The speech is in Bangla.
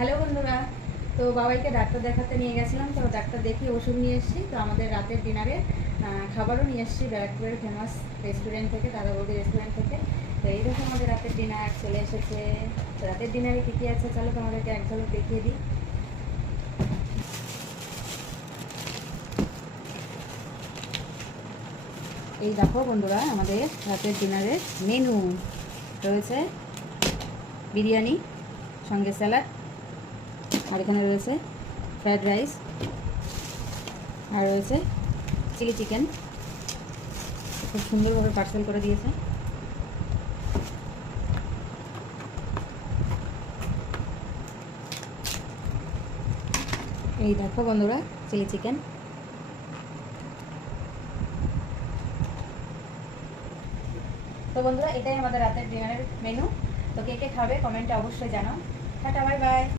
হ্যালো বন্ধুরা, তো বাবাইকে ডাক্তার দেখাতে নিয়ে গেছিলাম। তো ডাক্তার দেখিয়ে ওষুধ নিয়ে এসেছি। তো আমাদের রাতের ডিনারে খাবারও নিয়ে এসেছি ব্যারাকপুরের ফেমাস রেস্টুরেন্ট থেকে, দাদা বৌদি রেস্টুরেন্ট থেকে। তো এইরকম আমাদের রাতের ডিনার চলে এসেছে। তো রাতের ডিনারে কী কী আছে চলো তোমাদেরকে এক ঝলক দেখিয়ে দিই। এই দেখো বন্ধুরা, আমাদের রাতের ডিনারের মেনু রয়েছে বিরিয়ানি, সঙ্গে স্যালাড, আর এখানে রয়েছে ফ্রায়েড রাইস, আর রয়েছে চিলি চিকেন, খুব সুন্দরভাবে পার্সেল করে দিয়েছে। এই দেখো বন্ধুরা, চিলি চিকেন। তো বন্ধুরা, এটাই আমাদের রাতের ডিনারের মেনু। তো কে কে খাবে কমেন্টে অবশ্যই জানাও। Tata, bye bye.